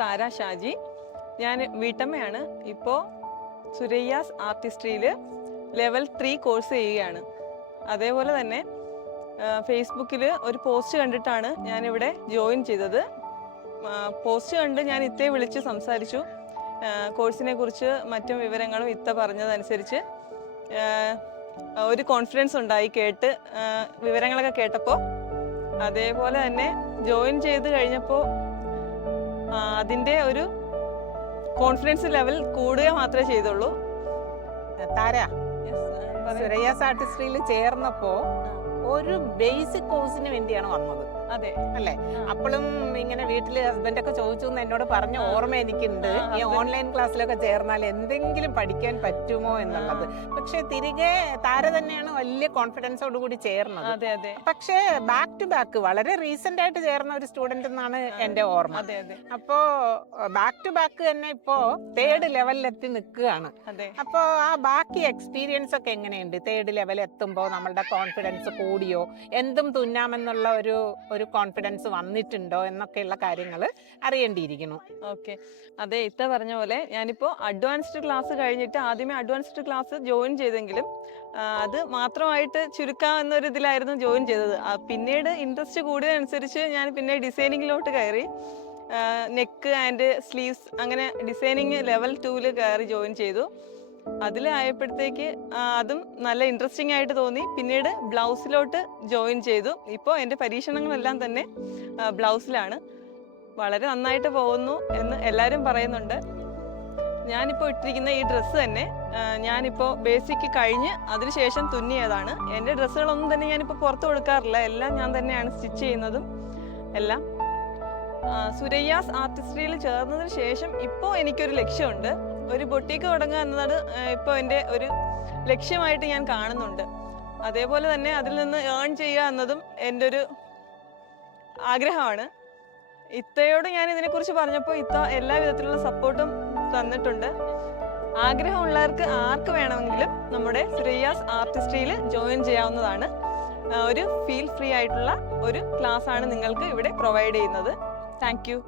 താര ഷാജി. ഞാൻ വീട്ടമ്മയാണ്. ഇപ്പോൾ സുരയ്യാസ് ആർട്ടിസ്ട്രിയിൽ level 3 course ചെയ്യുകയാണ്. അതേപോലെ തന്നെ ഫേസ്ബുക്കിൽ ഒരു പോസ്റ്റ് കണ്ടിട്ടാണ് ഞാനിവിടെ ജോയിൻ ചെയ്തത്. പോസ്റ്റ് കണ്ട് ഞാൻ ഇത്തയെ വിളിച്ച് സംസാരിച്ചു. കോഴ്സിനെ കുറിച്ച് മറ്റും വിവരങ്ങളും ഇത്ത പറഞ്ഞതനുസരിച്ച് ഒരു കോൺഫിഡൻസ് ഉണ്ടായി കേട്ട് വിവരങ്ങളൊക്കെ കേട്ടപ്പോൾ. അതേപോലെ തന്നെ ജോയിൻ ചെയ്ത് കഴിഞ്ഞപ്പോൾ അതിൻ്റെ ഒരു കോൺഫിഡൻസ് ലെവൽ കൂടുക മാത്രമേ ചെയ്തുള്ളൂ. താര, സുരയ്യാസ് ആർട്ടിസ്ട്രിയിൽ ചേർന്നപ്പോ ഒരു ബേസിക് കോഴ്സിന് വേണ്ടിയാണ് വന്നത്. അതെ അല്ലേ? അപ്പോഴും ഇങ്ങനെ വീട്ടില് ഹസ്ബൻഡൊക്കെ ചോദിച്ചു എന്ന് എന്നോട് പറഞ്ഞ ഓർമ്മ എനിക്കുണ്ട്. ഈ ഓൺലൈൻ ക്ലാസ്സിലൊക്കെ ചേർന്നാൽ എന്തെങ്കിലും പഠിക്കാൻ പറ്റുമോ എന്നുള്ളത്. പക്ഷെ തിരികെ താര തന്നെയാണ് വലിയ കോൺഫിഡൻസോട് കൂടി ചേർന്നത്. അതെ അതെ. പക്ഷേ ബാക്ക് ടു ബാക്ക് വളരെ റീസെന്റ് ആയിട്ട് ചേർന്ന ഒരു സ്റ്റുഡന്റ് എന്നാണ് എന്റെ ഓർമ്മ. അതെ അതെ. അപ്പോ ബാക്ക് ടു ബാക്ക് തന്നെ ഇപ്പോ 3rd ലെവലിലെത്തി നിൽക്കുകയാണ്. അതെ. അപ്പോ ആ ബാക്കി എക്സ്പീരിയൻസ് ഒക്കെ എങ്ങനെയുണ്ട്? 3rd ലെവൽ എത്തുമ്പോൾ നമ്മളുടെ കോൺഫിഡൻസ് കൂടിയോ, എന്തും തുന്നാമെന്നുള്ള ഒരു കോൺഫിഡൻസ് വന്നിട്ടുണ്ടോ എന്നൊക്കെയുള്ള കാര്യങ്ങൾ അറിയേണ്ടിയിരിക്കുന്നു. ഓക്കെ. അതെ, ഇത്ത പറഞ്ഞ പോലെ ഞാനിപ്പോൾ അഡ്വാൻസ്ഡ് ക്ലാസ് കഴിഞ്ഞിട്ട് ആദ്യമേ അഡ്വാൻസ്ഡ് ക്ലാസ് ജോയിൻ ചെയ്തെങ്കിലും അത് മാത്രമായിട്ട് ചുരുക്കാമെന്നൊരു ഇതിലായിരുന്നു ജോയിൻ ചെയ്തത്. പിന്നീട് ഇൻട്രസ്റ്റ് കൂടിയതനുസരിച്ച് ഞാൻ പിന്നെ ഡിസൈനിങ്ങിലോട്ട് കയറി. നെക്ക് ആൻഡ് സ്ലീവ്സ് അങ്ങനെ ഡിസൈനിങ് ലെവൽ 2 കയറി ജോയിൻ ചെയ്തു. അതിലായപ്പോഴത്തേക്ക് അതും നല്ല ഇൻട്രസ്റ്റിംഗ് ആയിട്ട് തോന്നി. പിന്നീട് ബ്ലൗസിലോട്ട് ജോയിൻ ചെയ്തു. ഇപ്പോൾ എൻ്റെ പരീക്ഷണങ്ങളെല്ലാം തന്നെ ബ്ലൗസിലാണ്. വളരെ നന്നായിട്ട് പോകുന്നു എന്ന് എല്ലാവരും പറയുന്നുണ്ട്. ഞാനിപ്പോൾ ഇട്ടിരിക്കുന്ന ഈ ഡ്രസ്സ് തന്നെ ഞാനിപ്പോൾ ബേസിക് കഴിഞ്ഞ് അതിനുശേഷം തുന്നിയതാണ്. എൻ്റെ ഡ്രസ്സുകളൊന്നും തന്നെ ഞാനിപ്പോൾ പുറത്ത് കൊടുക്കാറില്ല. എല്ലാം ഞാൻ തന്നെയാണ് സ്റ്റിച്ച് ചെയ്യുന്നതും എല്ലാം. സുരയ്യാസ് ആർട്ടിസ്ട്രിയിൽ ചേർന്നതിന് ശേഷം ഇപ്പോൾ എനിക്കൊരു ലക്ഷ്യമുണ്ട്. ഒരു ബൊട്ടീക്ക് തുടങ്ങുക എന്നതാണ് ഇപ്പോൾ എൻ്റെ ഒരു ലക്ഷ്യമായിട്ട് ഞാൻ കാണുന്നുണ്ട്. അതേപോലെ തന്നെ അതിൽ നിന്ന് ഏൺ ചെയ്യുക എന്നതും എൻ്റെ ഒരു ആഗ്രഹമാണ്. ഇത്തയോട് ഞാൻ ഇതിനെക്കുറിച്ച് പറഞ്ഞപ്പോൾ ഇത്ത എല്ലാ വിധത്തിലുള്ള സപ്പോർട്ടും തന്നിട്ടുണ്ട്. ആഗ്രഹമുള്ളവർക്ക് ആർക്ക് വേണമെങ്കിലും നമ്മുടെ സുരയ്യാസ് ആർട്ടിസ്ട്രിയിൽ ജോയിൻ ചെയ്യാവുന്നതാണ്. ഒരു ഫീൽ ഫ്രീ ആയിട്ടുള്ള ഒരു ക്ലാസ്സാണ് നിങ്ങൾക്ക് ഇവിടെ പ്രൊവൈഡ് ചെയ്യുന്നത്. Thank you.